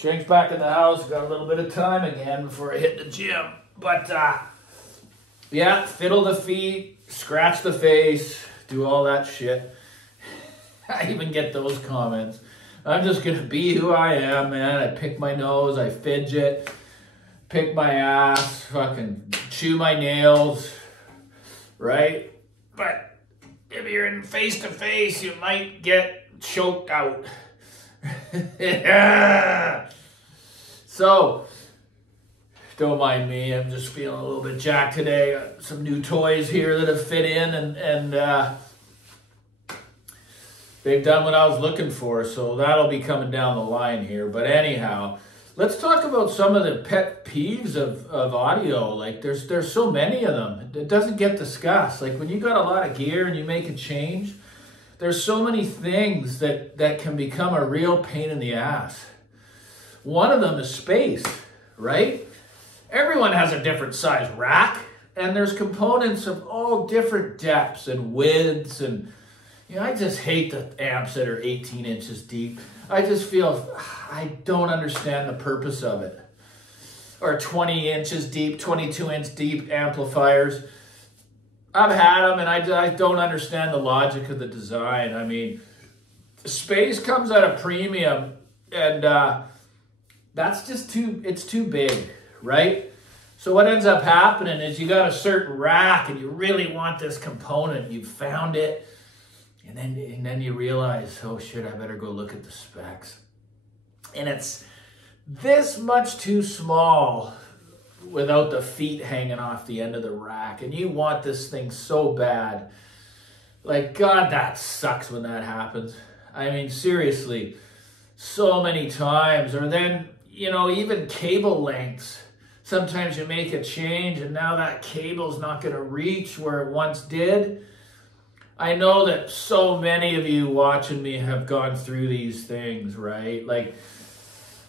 Shank's back in the house. Got a little bit of time again before I hit the gym. But, yeah, fiddle the feet, scratch the face, do all that shit. I even get those comments. I'm just going to be who I am, man. I pick my nose, I fidget, pick my ass, fucking chew my nails, right? But if you're in face-to-face, you might get choked out. Yeah. So, don't mind me. I'm just feeling a little bit jacked today. Got some new toys here that have fit in, and they've done what I was looking for. So that'll be coming down the line here. But anyhow, let's talk about some of the pet peeves of audio. Like there's so many of them. It doesn't get discussed. Like when you got a lot of gear and you make a change, there's so many things that can become a real pain in the ass. One of them is space, right? Everyone has a different size rack, and there's components of all different depths and widths, and you know, I just hate the amps that are 18 inches deep. I just feel I don't understand the purpose of it. Or 20 inches deep, 22-inch deep amplifiers. I've had them, and I don't understand the logic of the design. I mean, space comes at a premium, and that's just it's too big, right? So what ends up happening is you got a certain rack, and you really want this component. You found it, and then you realize, oh shit, I better go look at the specs. And it's this much too small without the feet hanging off the end of the rack. And you want this thing so bad. Like, God, that sucks when that happens. I mean, seriously, so many times. Or then, you know, even cable lengths. Sometimes you make a change and now that cable's not going to reach where it once did. I know that so many of you watching me have gone through these things, right? Like,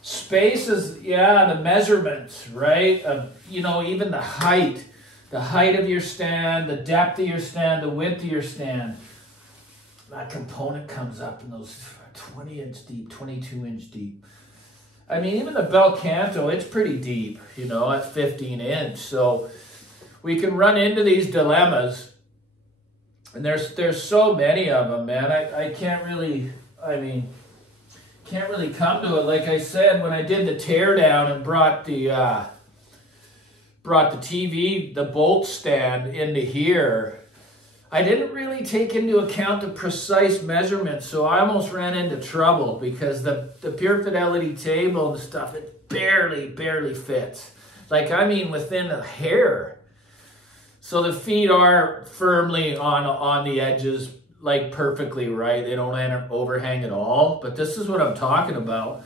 space is, yeah, the measurements, right? You know, even the height of your stand, the depth of your stand, the width of your stand. That component comes up in those 20-inch deep, 22-inch deep. I mean, even the Bel Canto, it's pretty deep, you know, at 15-inch. So we can run into these dilemmas, and there's so many of them, man. I can't really come to it. Like I said, when I did the teardown and brought the TV, the bolt stand into here, I didn't really take into account the precise measurements, so I almost ran into trouble because the Pure Fidelity table and stuff, it barely fits. Like, I mean, within a hair. So the feet are firmly on the edges, like perfectly right. They don't overhang at all. But this is what I'm talking about.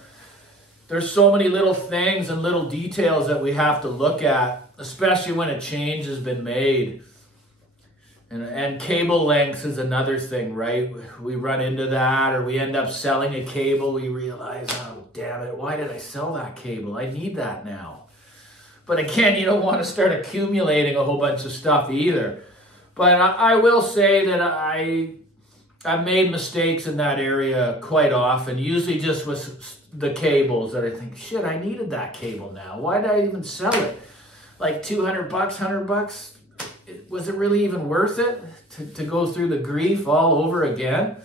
There's so many little things and little details that we have to look at, especially when a change has been made. And cable lengths is another thing, right? We run into that, or we end up selling a cable. We realize, oh, damn it, why did I sell that cable? I need that now. But again, you don't want to start accumulating a whole bunch of stuff either. But I will say that I've made mistakes in that area quite often, usually just with the cables that I think, shit, I needed that cable now. Why did I even sell it? Like $200, $100? Was it really even worth it to go through the grief all over again?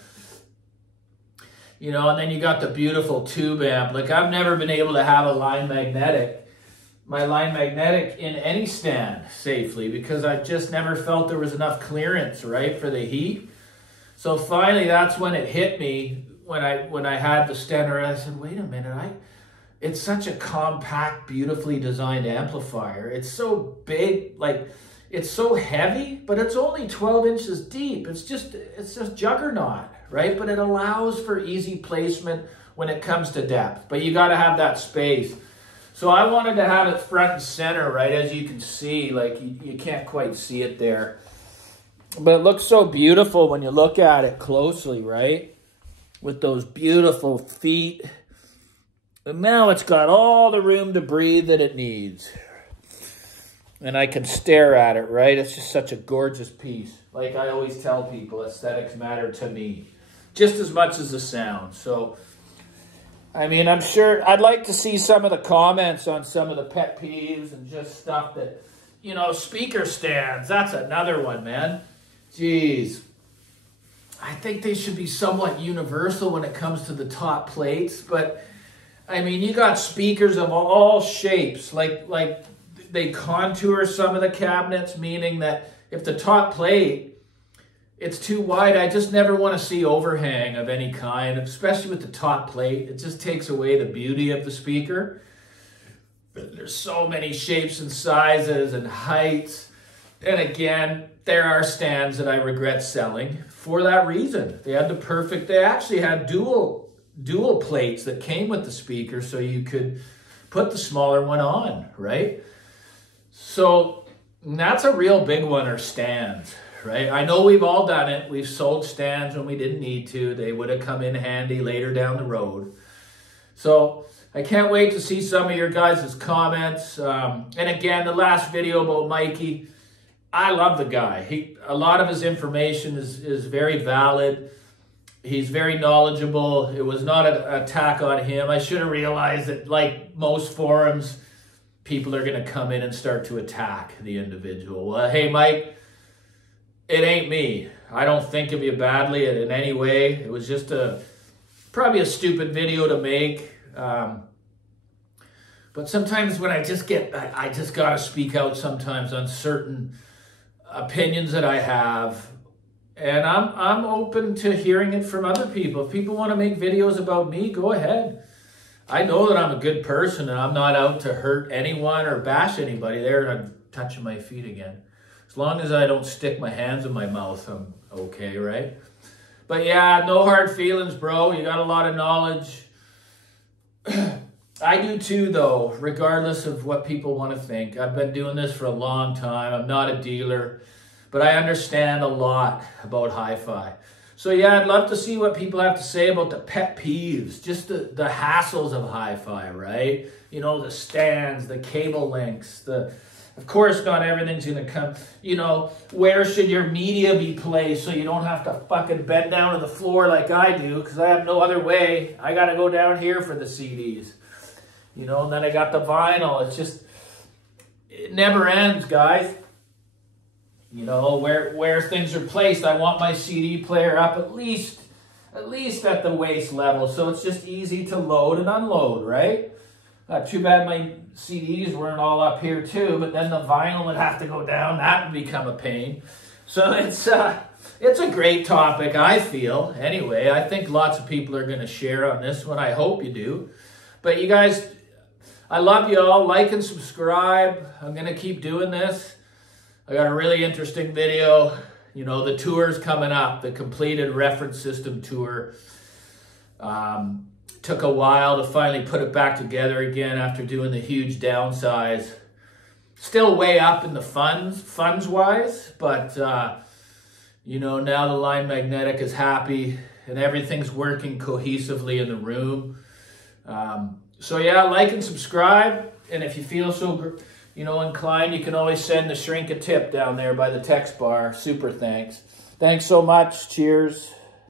You know, and then you got the beautiful tube amp. Like, I've never been able to have a line magnetic, my line magnetic in any stand safely because I just never felt there was enough clearance, right, for the heat. So finally, that's when it hit me when I had the Stenner. I said, wait a minute, it's such a compact, beautifully designed amplifier. It's so big, like, it's so heavy, but it's only 12 inches deep. It's just juggernaut, right? But it allows for easy placement when it comes to depth. But you got to have that space. So I wanted to have it front and center, right? As you can see, like you can't quite see it there. But it looks so beautiful when you look at it closely, right? With those beautiful feet. And now it's got all the room to breathe that it needs. And I can stare at it, right? It's just such a gorgeous piece. Like I always tell people, aesthetics matter to me just as much as the sound. So I mean, I'm sure I'd like to see some of the comments on some of the pet peeves and just stuff that, you know, speaker stands. That's another one, man. Jeez. I think they should be somewhat universal when it comes to the top plates, but I mean, you got speakers of all shapes, like they contour some of the cabinets, meaning that if the top plate, it's too wide, I just never want to see overhang of any kind, especially with the top plate. It just takes away the beauty of the speaker. There's so many shapes and sizes and heights. And again, there are stands that I regret selling for that reason. They actually had dual plates that came with the speaker so you could put the smaller one on, right? So that's a real big one, are stands. Right? I know we've all done it. We've sold stands when we didn't need to. They would have come in handy later down the road. So I can't wait to see some of your guys' comments. And again, the last video about Mikey, I love the guy. A lot of his information is very valid. He's very knowledgeable. It was not an attack on him. I should have realized that, like most forums, people are going to come in and start to attack the individual. Well, hey, Mike, it ain't me. I don't think of you badly in any way. It was just probably a stupid video to make. But sometimes when I just gotta speak out sometimes on certain opinions that I have. And I'm open to hearing it from other people. If people want to make videos about me, go ahead. I know that I'm a good person and I'm not out to hurt anyone or bash anybody. There, I'm touching my feet again. As long as I don't stick my hands in my mouth, I'm okay, right? But yeah, no hard feelings, bro. You got a lot of knowledge. I do too, though, regardless of what people want to think. I've been doing this for a long time. I'm not a dealer, but I understand a lot about hi-fi. So yeah, I'd love to see what people have to say about the pet peeves, just the hassles of hi-fi, right? You know, the stands, the cable links, of course, not everything's going to come. You know, where should your media be placed so you don't have to fucking bend down to the floor like I do, because I have no other way. I got to go down here for the CDs. You know, and then I got the vinyl. It's just, it never ends, guys. You know, where things are placed. I want my CD player up at least at the waist level, so it's just easy to load and unload, right? Too bad my CDs weren't all up here too, but then the vinyl would have to go down. That would become a pain. So it's a great topic, I feel. Anyway, I think lots of people are going to share on this one. I hope you do. But you guys, I love you all. Like and subscribe. I'm going to keep doing this. I got a really interesting video. You know, the tour's coming up, the completed reference system tour. Took a while to finally put it back together again after doing the huge downsize. Still way up in the funds-wise, but, you know, now the Line Magnetic is happy and everything's working cohesively in the room. So yeah, like and subscribe. And if you feel so, you know, inclined, you can always send the shrink a tip down there by the text bar. Super thanks. Thanks so much. Cheers.